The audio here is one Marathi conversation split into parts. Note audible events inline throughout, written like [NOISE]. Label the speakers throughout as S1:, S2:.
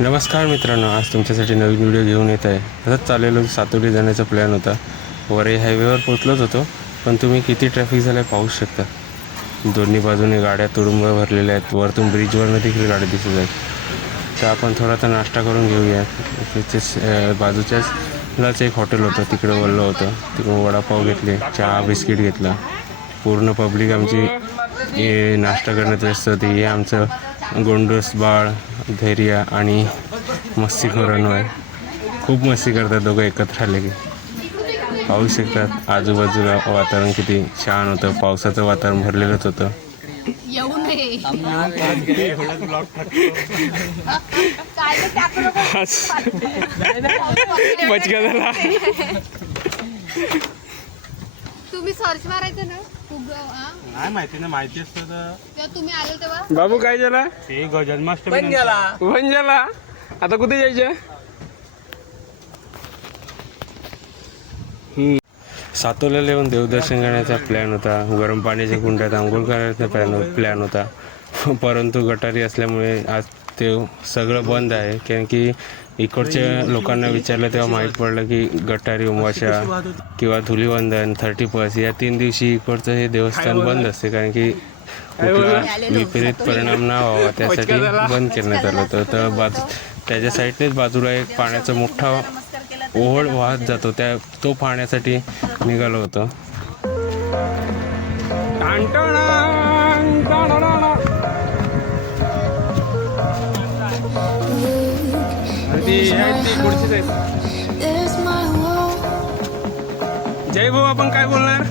S1: नमस्कार मित्रांनो आज तुमच्यासाठी नवीन व्हिडिओ घेऊन येत आहे. तसंच चाललेलो सातोडी जाण्याचा प्लॅन होता. वरही हायवेवर पोचलोच होतो पण तुम्ही किती ट्रॅफिक झालं आहे पाहूच शकता. दोन्ही बाजूने गाड्या तुडुंब भरलेल्या आहेत. वरतून ब्रिजवरनं देखील गाड्या दिसत आहेत. तर आपण थोडासा नाश्ता करून घेऊया. त्याचे बाजूच्याच लाच एक हॉटेल होतं. तिकडे वळलं होतं. तिकडून वडापाव घेतले चहा बिस्किट घेतला. पूर्ण पब्लिक आमची हे नाश्ता करण्यात व्यस्त होती. हे आमचं गोंडस बाळ धैर्य आणि मस्तीखोरांनो आहे खूप मस्ती करतात दोघं एकत्र आले की. पाहू शकतात आजूबाजूला वातावरण किती छान होतं. पावसाचं वातावरण भरलेलंच होतं. झाला [LAUGHS] [LAUGHS] [LAUGHS]
S2: तुम्ही सर्च मारायचं ना हा?
S3: नाही माहिती ना माहिती असतं तर.
S2: तेव्हा तुम्ही आले तेव्हा?
S1: बाबू काय झाला?
S3: ते ग- जन्माष्टमी
S1: पण झाला आता कुठे जायचं? सातोल्याला येऊन देवदर्शन करण्याचा प्लॅन होता. गरम पाण्याच्या कुंड्यात आंघोळ करण्याचा प्लॅन प्लॅन होता. परंतु गटारी असल्यामुळे आज ते सगळं बंद आहे. कारण की इकडच्या लोकांना विचारलं तेव्हा माहीत पडलं की गटारी उमाशा किंवा धुलीवंदन थर्टी फर्स्ट या तीन दिवशी इकडचं हे देवस्थान बंद असते. कारण की कुठला विपरीत परिणाम ना व्हावा त्यासाठी बंद करण्यात आलं होतं. तर बाजू त्याच्या साईडनेच बाजूला एक पाण्याचा मोठा ओहळ वाहत जातो. त्या तो पाहण्यासाठी निघालो होतो. जय भाऊ आपण काय बोलणार?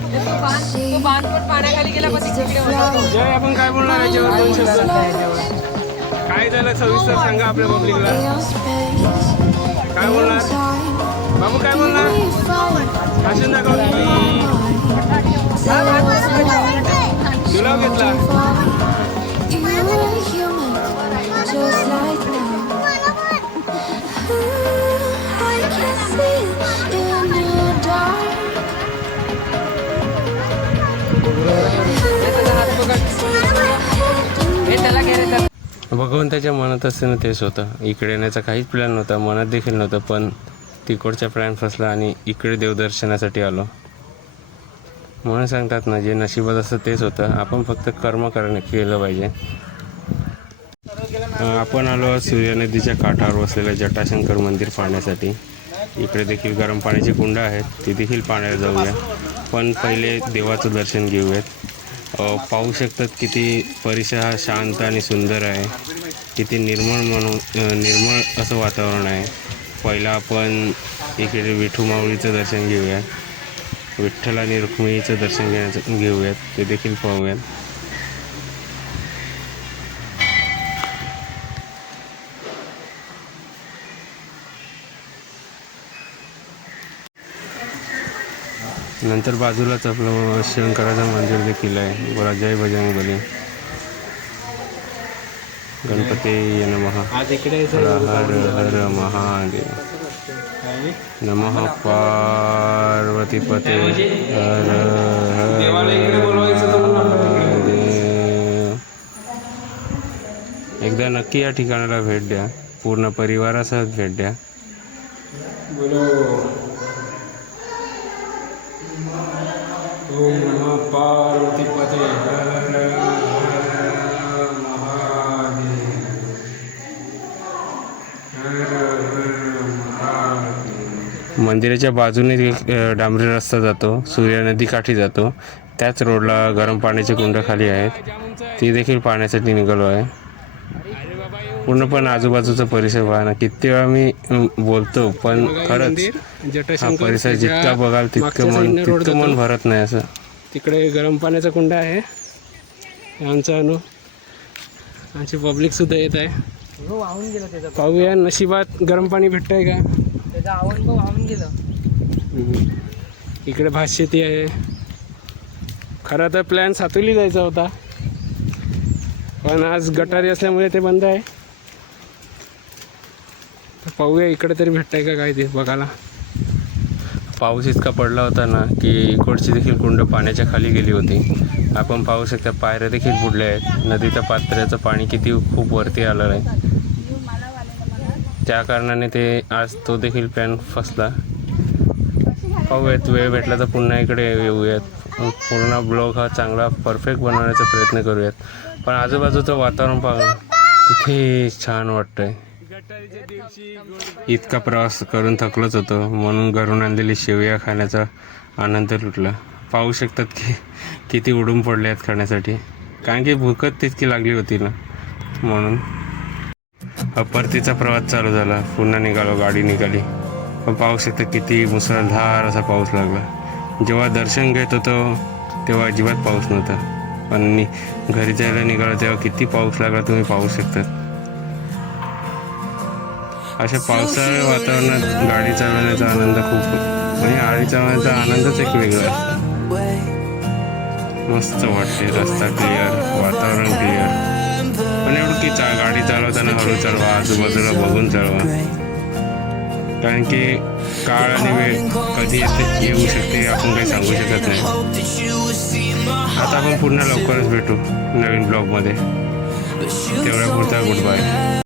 S2: पाण्याखाली गेला.
S1: जय आपण काय बोलणार? याच्यावर दोन शब्द. काय झालं? सविस्तर सांगा आपल्या पब्लिकला. काय बोलणार. बाबू काय बोलणार? भाषण दाखव. तुला घेतला. भगवंताच्या मनात असताना तेच होतं. इकडे येण्याचा काहीच प्लॅन नव्हता मनात देखील नव्हतं पण तिकडचा प्लॅन फसला आणि इकडे देवदर्शनासाठी आलो. म्हणून सांगतात ना जे नशिबात असतं तेच होतं. आपण फक्त कर्म करणं केलं पाहिजे. आपण आलो सूर्य नदीच्या काठावर वसलेलं जटाशंकर मंदिर पाहण्यासाठी. इकडे देखील गरम पाण्याची कुंड आहेत ती देखील पाण्याला जाऊया. पण पहिले देवाचं दर्शन घेऊयात. पाहू शकतात किती परिसर हा शांत आणि सुंदर आहे. किती निर्मळ म्हणून निर्मळ असं वातावरण आहे. पहिला आपण इकडे विठू माऊलीचं दर्शन घेऊया विठ्ठल आणि रुक्मिणीचं दर्शन घेण्याचं घेऊयात. ते देखील पाहूयात. नंतर बाजूलाच आपलं शंकराचं मंदिर देखील आहे. बोला जय बजरंग बली. गणपती नमः. हर हर हर महादेव. नमः पार्वतीपते हर हर. एकदा नक्की या ठिकाणाला भेट द्या. पूर्ण परिवारासह भेट द्या. मंदिराच्या बाजूने एक डांबरी रस्ता जातो. सूर्य नदी काठी जातो. त्याच रोडला गरम पाण्याचे कुंड खाली आहेत. ती देखील पाण्यासाठी निघालो आहे. पूर्ण पण आजूबाजूचा परिसर पहा ना किती वेळा मी बोलतो पण खरंच हा परिसर जितका बघाल तितकं मन तितकं मन भरत नाही असं.
S4: तिकडे गरम पाण्याचा कुंड आहे. हे आमचा अनु आमची पब्लिक सुद्धा येत आहे. पाहूया नशिबात गरम पाणी भेटतंय का. इकडे भात शेती आहे. खरं तर प्लॅन सातोली जायचा होता. पण आज गटारी असल्यामुळे ते बंद आहे. पाहूया इकडे तरी भेटतंय का काय ते बघायला.
S1: पाऊस इतका पडला होता ना की इकडची देखील कुंड पाण्याच्या खाली गेली होती. आपण पाहू शकता पायऱ्या देखील बुडल्या आहेत. नदीच्या पात्र्याचं पाणी किती खूप वरती आलं आहे. त्या कारणाने ते आज तो देखील प्लॅन फसला. पाहूयात वेळ भेटला तर पुन्हा इकडे येऊयात. पूर्ण ब्लॉग हा चांगला परफेक्ट बनवण्याचा प्रयत्न करूयात. पण आजूबाजूचं वातावरण पाहून तिथे छान वाटतंय. इतका प्रवास करून थकलोच होतो. म्हणून घरून आणलेली शेवया खाण्याचा आनंद लुटला. पाहू शकतात की किती उडून पडले आहेत खाण्यासाठी. कारण की भूकच तितकी लागली होती ना. म्हणून परतीचा प्रवास चालू झाला. पुन्हा निघालो गाडी निघाली. पण पाहू शकता किती मुसळधार असा पाऊस लागला. जेव्हा दर्शन घेत होतो तेव्हा अजिबात पाऊस नव्हता. पण घरी जायला निघालो तेव्हा किती पाऊस लागला तुम्ही पाहू शकता अशा पावसाळ्या वातावरणात गाडी चालवण्याचा आनंद खूप म्हणजे गाडी चालवण्याचा आनंदच एक वेगळा असतो मस्त वाटते रस्ता क्लिअर वातावरण क्लिअर पण एवढं की चा गाडी चालवताना हळू चालवा आजूबाजूला बघून चालवा. कारण की काळ आणि वेळ कधी येते येऊ शकते आपण काही सांगू शकत नाही. आता आपण पुन्हा लवकरच भेटू नवीन ब्लॉगमध्ये तेवढ्या पुरता गुड बाय